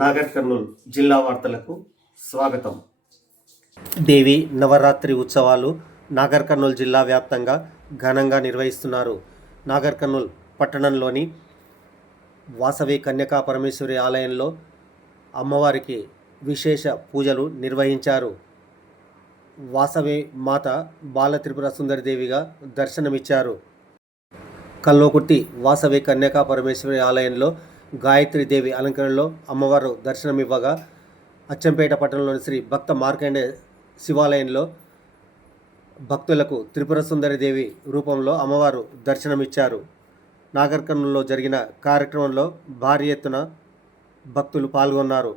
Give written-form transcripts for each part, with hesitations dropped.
నాగర్ కర్నూలు జిల్లా వార్తలకు స్వాగతం. దేవి నవరాత్రి ఉత్సవాలు నాగర్ కర్నూలు జిల్లా వ్యాప్తంగా ఘనంగా నిర్వహిస్తున్నారు. నాగర్ కర్నూలు పట్టణంలోని వాసవి కన్యకా పరమేశ్వరి ఆలయంలో అమ్మవారికి విశేష పూజలు నిర్వహించారు. వాసవి మాత బాల త్రిపుర సుందరిదేవిగా దర్శనమిచ్చారు. కల్లోకుర్తి వాసవి కన్యకా పరమేశ్వరి ఆలయంలో గాయత్రీదేవి అలంకరణలో అమ్మవారు దర్శనమివ్వగా, అచ్చంపేట పట్టణంలోని శ్రీ భక్త మార్కండే శివాలయంలో భక్తులకు త్రిపుర సుందరిదేవి రూపంలో అమ్మవారు దర్శనమిచ్చారు. నాగర్ కర్నూలులో జరిగిన కార్యక్రమంలో భారీ ఎత్తున భక్తులు పాల్గొన్నారు.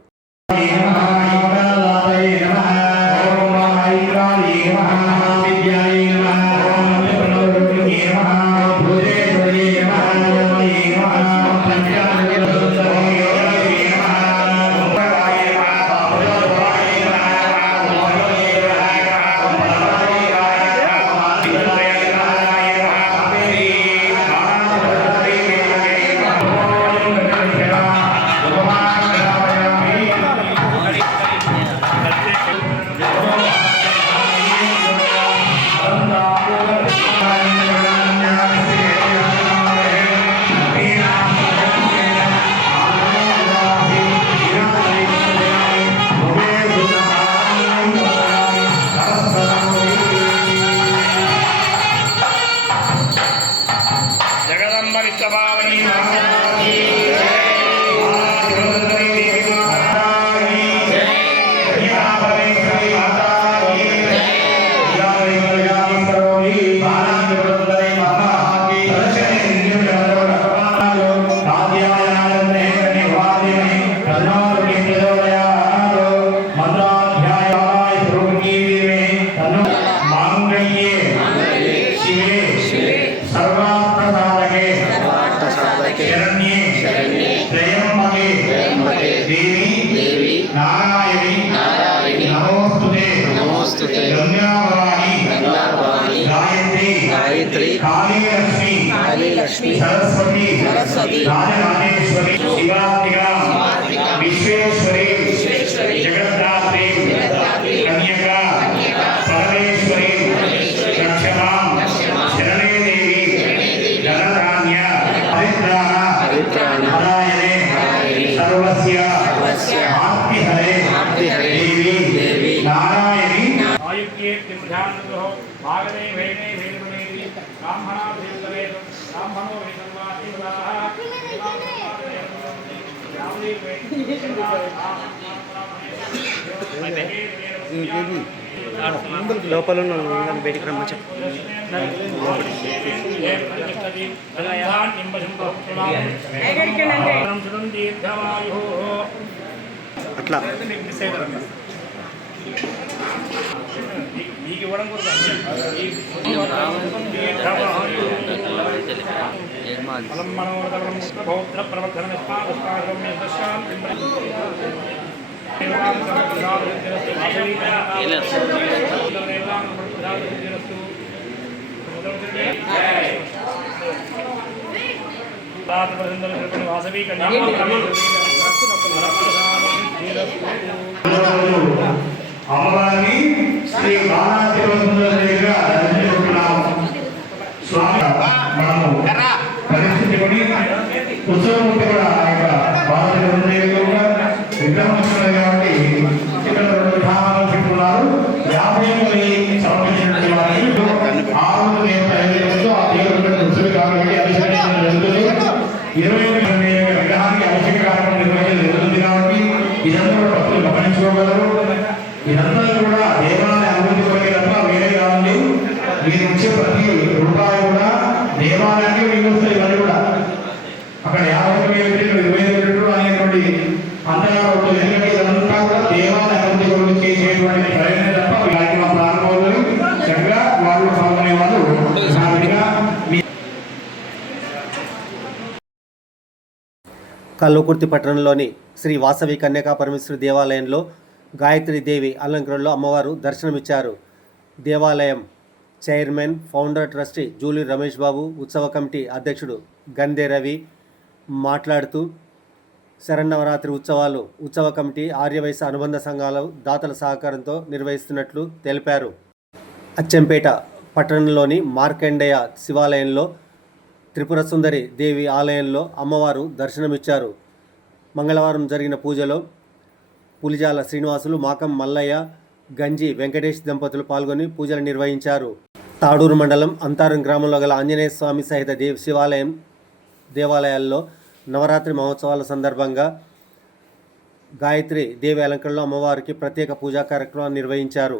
गायत्री काली लक्ष्मी सरस्वती राजराजेश्वरी शिवात्मिका विश्वेश्वरी जगद्धात्री कन्यका परमेश्वरी रक्षमां शरणे देवी धनधान्य परित्राण परायणे सर्वस्य आर्तिहरे देवी नारायणी आयुक्ये त्रिभुजानुग्रहो भागने वेणे वेदुमेति ब्राह्मणा देवतवे ब्राह्मणो वेदवादिवाः లోపల ఉన్న బయటికి రమ్మ అట్లా అమ్మవారిని శ్రీ బాలాదేవిగా దర్శించుకుంటున్నాము. స్వామి మనము పరిస్థితిని ఉత్సవం కూడా ఆ యొక్క బాలాదేవిగా విగ్రహం కాబట్టి ఇక్కడ 2 విధానాలు చెప్తున్నారు. 50 సమర్పించినటువంటి వారికి 6 నేతలు ఆ దేవుడు ఉత్సవం కాబట్టి అభిషేకం జరుగుతుంది. 20 విగ్రహానికి అభిషేక కార్యక్రమం నిర్వహించడం జరుగుతుంది కాబట్టి ఇదంతా భక్తులు గమనించుకోగలరు. ఇదంతా కూడా దేవాలయ అభివృద్ధి కొరకే తప్ప వేరే కావాలి. మీరు ఇచ్చే ప్రతి రూపాయి కూడా దేవాలయానికి మీకు వస్తాయి. ఇవన్నీ కూడా అక్కడ 50,000 25,000 అనేటువంటి అంతగా ఎందుకంటే ఇదంతా కూడా దేవాలయ అభివృద్ధి కొరకు చేసేటువంటి ప్రయత్నం తప్ప కార్యక్రమం ప్రారంభమవుతుంది. చక్కగా వాళ్ళు పాల్గొనే వాళ్ళు కల్లోకుర్తి పట్టణంలోని శ్రీ వాసవి కన్యకా పరమేశ్వరి దేవాలయంలో గాయత్రీదేవి అలంకరణలో అమ్మవారు దర్శనమిచ్చారు. దేవాలయం chairman founder trustee Julie Ramesh Babu, ఉత్సవ కమిటీ అధ్యక్షుడు గందే రవి మాట్లాడుతూ శరన్నవరాత్రి ఉత్సవాలు ఉత్సవ కమిటీ ఆర్యవైశ్య అనుబంధ సంఘాల దాతల సహకారంతో నిర్వహిస్తున్నట్లు తెలిపారు. అచ్చంపేట పట్టణంలోని మార్కండేయ శివాలయంలో త్రిపుర సుందరి దేవి ఆలయంలో అమ్మవారు దర్శనమిచ్చారు. మంగళవారం జరిగిన పూజలో పులిజాల శ్రీనివాసులు, మాకం మల్లయ్య, గంజి వెంకటేష్ దంపతులు పాల్గొని పూజలు నిర్వహించారు. తాడూరు మండలం అంతారం గ్రామంలో గల ఆంజనేయ స్వామి సహిత దేవాలయాల్లో నవరాత్రి మహోత్సవాల సందర్భంగా గాయత్రి దేవి అలంకరణలో అమ్మవారికి ప్రత్యేక పూజా కార్యక్రమాన్ని నిర్వహించారు.